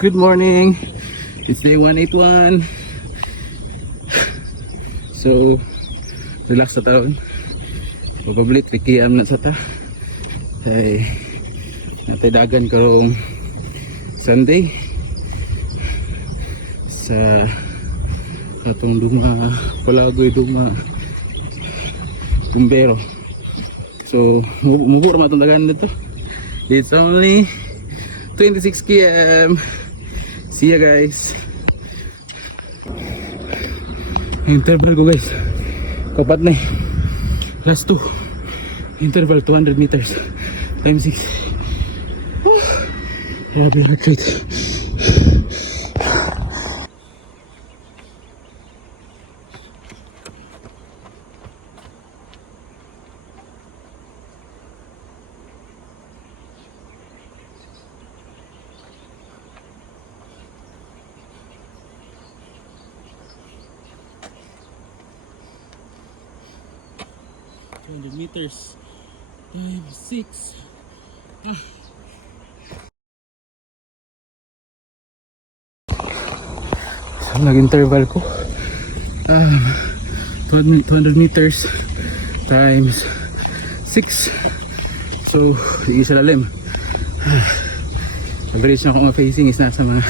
Good morning. It's day 181. So, relax sa taon. Probably 3 km na sa ta. Ay, natay karong Sunday sa atong Duma Palagoy Duma Bumbero. So, mubura matong dagan dito. It's only 26 km. See ya guys. Interval ko guys. Kapat na eh. Last 2. Interval 200 meters. Time 6. Grabe heart rate. Meters time 6. So nag-interval ko 200 meters times 6. So isa lalim. Average na akong facing is nasa mga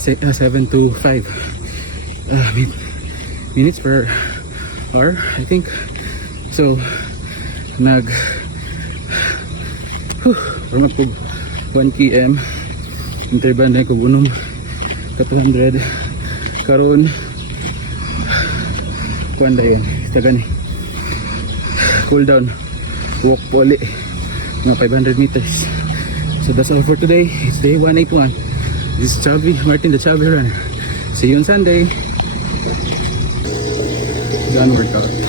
7 to 5 minutes per hour I think. So warm up ko 1 km interval na ko unom ka 200 karon kuanda yan tagani cool down walk po ulit mga 500 meters. So that's all for today. It's day 181. This is Chubby Martin, the Chubby Runner. See you on Sunday. Done workout.